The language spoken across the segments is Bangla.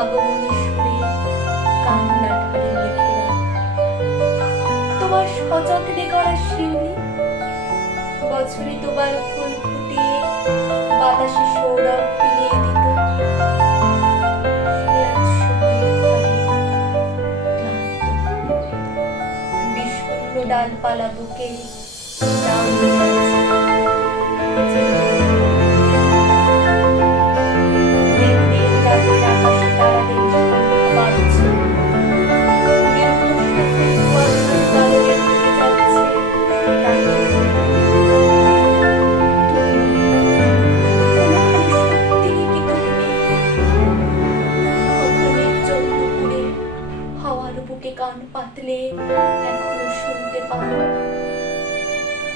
আগমনী সুরে কান্না ঢালে মেঘেরা তোমার সযত্নে করা শিউলি বছরে তোমার ফুল ফুটিয়ে বাতাসে সৌরভ বিলিয়ে দিত। ডালপালা বুকে কান পাতলে এখনও শুনতে পাও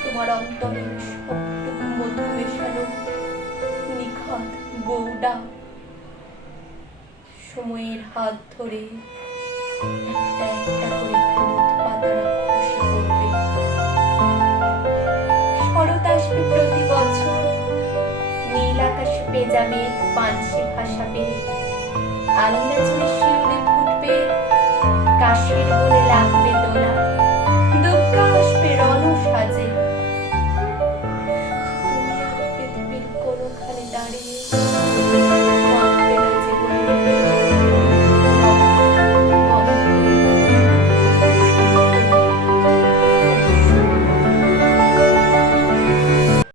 তোমার অন্তরের সবটুকু মধু মেশানো নিখাত গৌডা। সময়ের হাত ধরে একটা একটা করে প্রতি বছর। নীল আকাশে পেজা পাঞ্চে ভাসাবে। আঙিনা বনে লাগবে